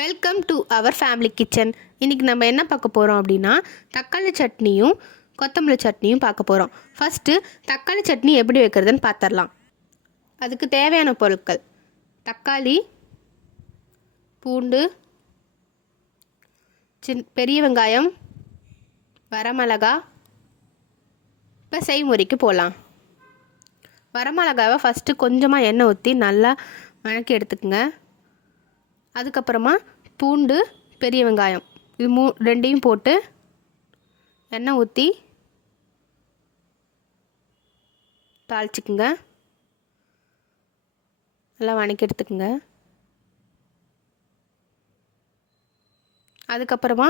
Welcome to our family kitchen. இன்றைக்கி நம்ம என்ன பார்க்க போகிறோம் அப்படின்னா தக்காளி சட்னியும் கொத்தமல்லி சட்னியும் பார்க்க போகிறோம். ஃபஸ்ட்டு தக்காளி சட்னி எப்படி வைக்கிறதுன்னு பார்த்துடலாம். அதுக்கு தேவையான பொருட்கள்: தக்காளி, பூண்டு, பெரிய வெங்காயம், வரமிளகா. இப்போ செய்முறைக்கு போகலாம். வரமிளகாவை ஃபஸ்ட்டு கொஞ்சமாக எண்ணெய் ஊற்றி நல்லா வணக்கி எடுத்துக்கோங்க. அதுக்கப்புறமா பூண்டு, பெரிய வெங்காயம் இது ரெண்டையும் போட்டு எண்ணெய் ஊற்றி தாளிச்சிக்குங்க. நல்லா வணக்கி எடுத்துக்குங்க. அதுக்கப்புறமா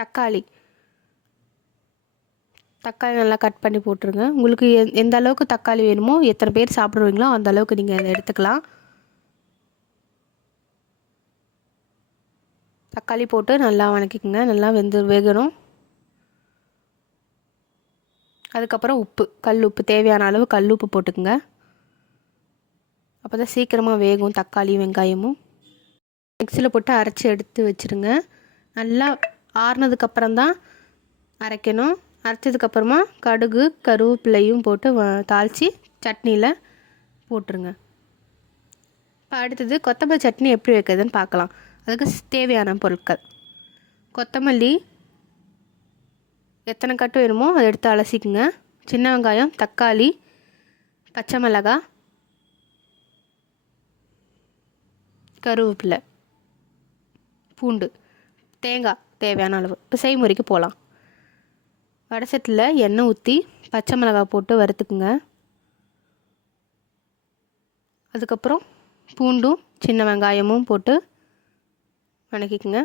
தக்காளி நல்லா கட் பண்ணி போட்டுருங்க. உங்களுக்கு எந்த அளவுக்கு தக்காளி வேணுமோ, எத்தனை பேர் சாப்பிடுவீங்களோ அந்த அளவுக்கு நீங்கள் அதை எடுத்துக்கலாம். தக்காளி போட்டு நல்லா வணக்கிக்கோங்க. நல்லா வேகணும். அதுக்கப்புறம் உப்பு, கல் உப்பு, தேவையான அளவு கல் உப்பு போட்டுக்குங்க. அப்போ தான் சீக்கிரமாக வேகும் தக்காளியும் வெங்காயமும். மிக்சியில் போட்டு அரைச்சி எடுத்து வச்சுருங்க. நல்லா ஆறுனதுக்கப்புறம் தான் அரைக்கணும். அரைச்சதுக்கப்புறமா கடுகு, கருவேப்பிலையும் போட்டு தாளித்து சட்னியில் போட்டுருங்க. இப்போ அடுத்தது கொத்தமல்லி சட்னி எப்படி வைக்கிறதுன்னு பார்க்கலாம். அதுக்கு தேவையான பொருட்கள்: கொத்தமல்லி எத்தனை கட்டு வேணுமோ அதை எடுத்து அலசிக்குங்க. சின்ன வெங்காயம், தக்காளி, பச்சை மிளகாய், கருவேப்பிலை, பூண்டு, தேங்காய் தேவையான அளவு. இப்போ செய்முறைக்கு போகலாம். வடசட்டியில் எண்ணெய் ஊற்றி பச்சை மிளகாய் போட்டு வறுத்துக்குங்க. அதுக்கப்புறம் பூண்டும் சின்ன வெங்காயமும் போட்டு வணக்கிக்குங்க.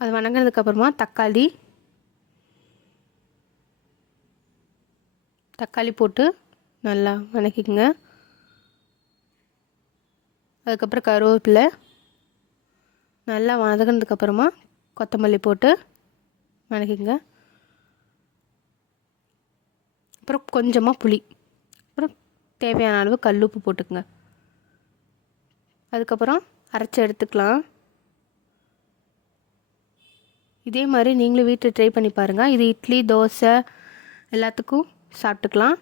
அது வணங்கினதுக்கப்புறமா தக்காளி போட்டு நல்லா வணக்கிக்குங்க. அதுக்கப்புறம் கருவேப்பிலை நல்லா வதங்கினதுக்கப்புறமா கொத்தமல்லி போட்டு வணக்கிக்குங்க. அப்புறம் கொஞ்சமாக புளி, அப்புறம் தேவையான அளவு கல் உப்பு போட்டுக்குங்க. அதுக்கப்புறம் அரைச்சி எடுத்துக்கலாம். இதே மாதிரி நீங்களும் வீட்டில் ட்ரை பண்ணி பாருங்கள். இது இட்லி, தோசை எல்லாத்துக்கும் சாப்பிட்டுக்கலாம்.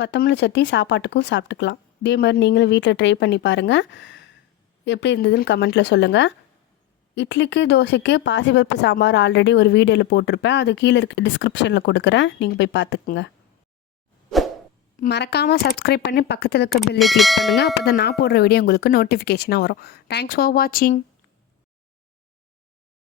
கொத்தமல்லி சட்னி சாப்பாட்டுக்கும் சாப்பிட்டுக்கலாம். இதே மாதிரி நீங்களும் வீட்டில் ட்ரை பண்ணி பாருங்கள். எப்படி இருந்ததுன்னு கமெண்ட்டில் சொல்லுங்கள். இட்லிக்கு, தோசைக்கு பாசிப்பருப்பு சாம்பார் ஆல்ரெடி ஒரு வீடியோவில் போட்டிருப்பேன். அது கீழே இருக்க டிஸ்கிரிப்ஷனில் கொடுக்குறேன், நீங்கள் போய் பார்த்துக்குங்க. மறக்காமல் சப்ஸ்கிரைப் பண்ணி பக்கத்தில் இருக்க பெல்லை கிளிக் பண்ணுங்கள். அப்போ தான் நான் போடுற வீடியோ உங்களுக்கு நோட்டிஃபிகேஷனாக வரும். தேங்க்ஸ் ஃபார் வாட்சிங்.